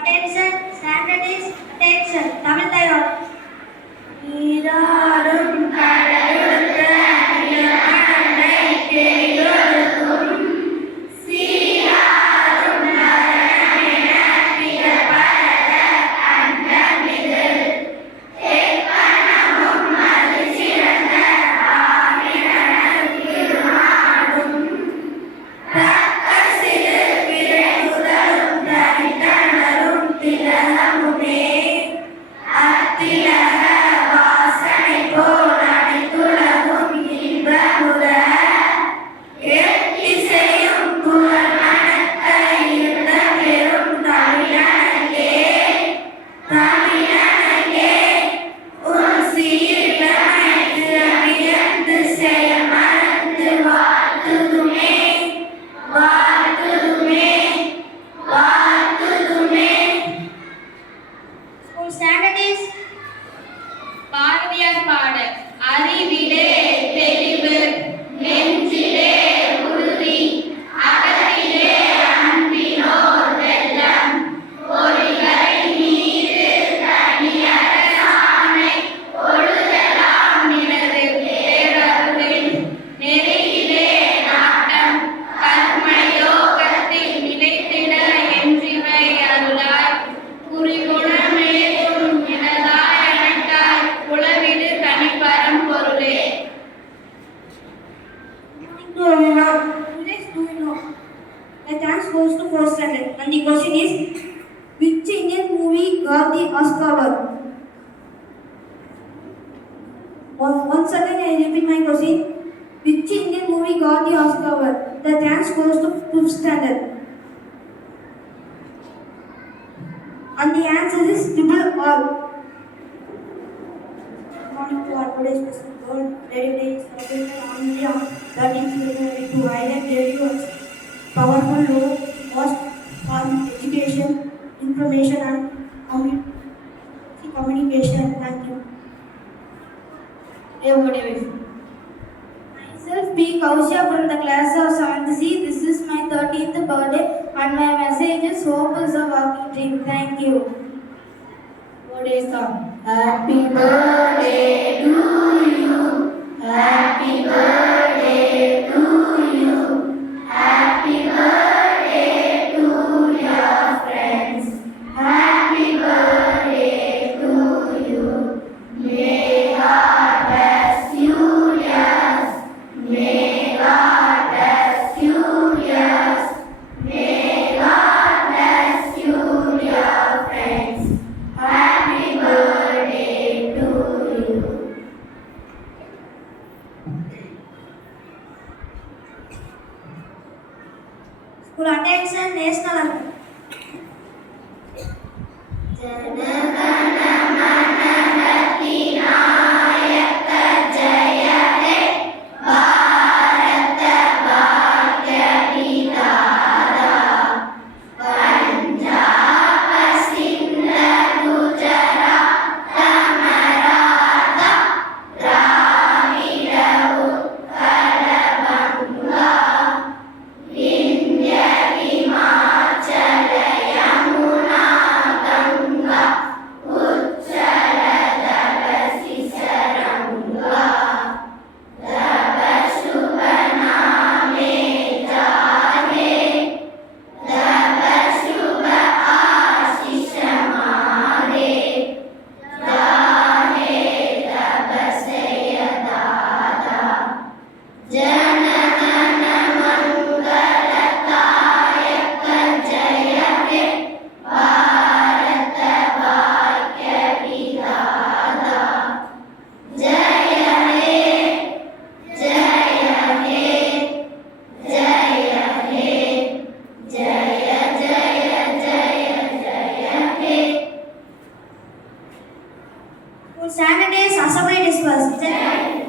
attention, standard is attention. Tamil Tayar. நீராறும் கடலுக்கு அகிலமடந்தை தேடொழுகும் சீராறும் நரகமென பிறப்பட அண்டமிதில் தேக்கணமும் அது சிறந்த ஆவினனுக்கு நாடும் தக்க சிறு பிறகுதலும் தரித்தனரும் திலகமுமே அத்திலக வாசனை போல் அனைத்துலகும் இன்பமுற எத்திசையும் புகழ் மணக்க இருந்த பெரும் தமிழனங்கே தமிழனங்கே உன் சீர்மை திறமிழந்து செயல் மறந்து வாழ்த்துதுமே வாழ்த்துதுமே வாழ்த்துதுமே. School standard is பாரதியார் பாடல். அறிவிலே தெளிவு, நெஞ்சிலே உறுதி, அகத்திலே அன்பினோர் வெள்ளம், பொறிகளை மீது தனியரசானை பொழுதெல்லாம் நினது பேரருளில் நெறியிலே நாட்டம் கர்மயோகத்தில் நிலைத்திட என்றிவை அருளாய் குறிகுணமேதும் எனதாய் அனைத்தாய் உளவிடு தனிப்பரம் பொருளே. Today's do you know? The chance goes to first standard, and the question is, which Indian movie got the Oscar award? Once again, I repeat my question. Which Indian movie got the Oscar award? The chance goes to fifth standard, and the answer is Triple R. Morning to our today's special World Radio Day is celebrated on India 13th February to highlight radio's powerful role was for education, information and communication. Thank you. Myself P. Kaushya from the class of 7th C. This is my 13th birthday and my message is hope is a walking dream. Thank you. Birthday song. Happy birthday to you. Happy birthday to you. Happy birthday to your friends. Happy birthday to you. May God bless you, yes. May God bless you, yes. May God bless you, dear friends. Happy birthday to you. School attention, national anthem.